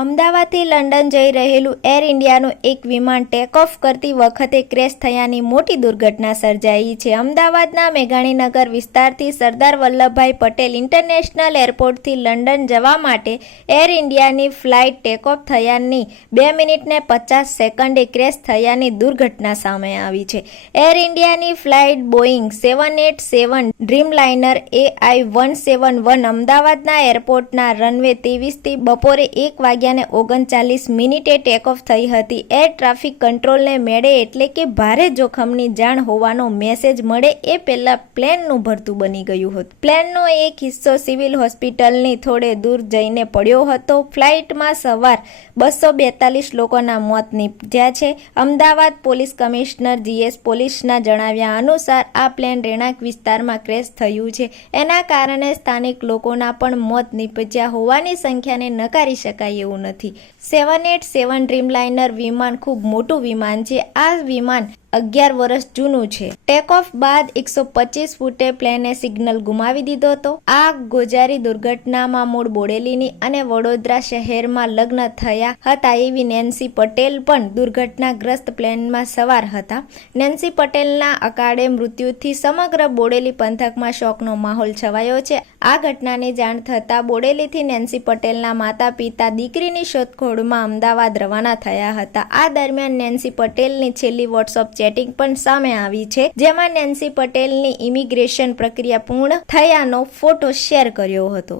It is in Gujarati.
અમદાવાદથી લંડન જઈ રહેલું એર ઇન્ડિયાનું એક વિમાન ટેક ઓફ કરતી વખતે ક્રેશ થયાની મોટી દુર્ઘટના સર્જાઈ છે. અમદાવાદના મેઘાણીનગર વિસ્તારથી સરદાર વલ્લભભાઈ પટેલ ઇન્ટરનેશનલ એરપોર્ટથી લંડન જવા માટે એર ઇન્ડિયાની ફ્લાઇટ ટેક ઓફ થયાની 2 મિનિટ ને 50 સેકન્ડે ક્રેશ થયાની દુર્ઘટના સામે આવી છે. એર ઇન્ડિયાની ફ્લાઇટ બોઇંગ 787 ડ્રીમલાઇનર AI-171 અમદાવાદના એરપોર્ટના રનવે 23થી બપોરે 1:39 ટેક ઓફ થઈ હતી. એર ટ્રાફિક કંટ્રોલને મેળે એટલે કે ભારે જોખમની જાણ હોવાનો મેસેજ મળે એ પહેલા પ્લેનનું ભરતું બની ગયું હતું. પ્લેનનો એક હિસ્સો સિવિલ હોસ્પિટલની થોડે દૂર જઈને પડ્યો હતો. ફ્લાઇટમાં સવાર 242 લોકોના મોત નીપજ્યા છે. અમદાવાદ પોલીસ કમિશનર GS પોલીસના જણાવ્યા અનુસાર આ પ્લેન રહેણાંક વિસ્તારમાં ક્રેશ થયું છે. એના કારણે સ્થાનિક લોકોના પણ મોત નીપજ્યા હોવાની સંખ્યાને નકારી શકાય એવું નથી. 787 ડ્રીમલાઇનર વિમાન ખૂબ મોટું વિમાન છે. આ વિમાન 11 વર્ષ જૂનું છે. ટેક ઓફ બાદ 125 ફૂટે પ્લેને સિગ્નલ ગુમાવી દીધો હતો. આ ગોજારી દુર્ઘટનામાં મૂળ બોડેલીની અને વડોદરા શહેરમાં લગ્ન થયા હતા એવી નેન્સી પટેલ પણ દુર્ઘટનાગ્રસ્ત પ્લેનમાં સવાર હતા. નેન્સી પટેલના અકાળે મૃત્યુથી સમગ્ર બોડેલી પંથકમાં શોકનો માહોલ છવાયો છે. આ ઘટનાની જાણ થતાં બોડેલીથી નેન્સી પટેલના માતા પિતા દીકરીની શોધખોળમાં અમદાવાદ રવાના થયા હતા. આ દરમિયાન નેન્સી પટેલની છેલ્લી વોટ્સઅપ ચેટિંગ પણ સામે આવી છે, જેમાં નેન્સી પટેલની ઇમિગ્રેશન પ્રક્રિયા પૂર્ણ થયાનો ફોટો શેર કર્યો હતો.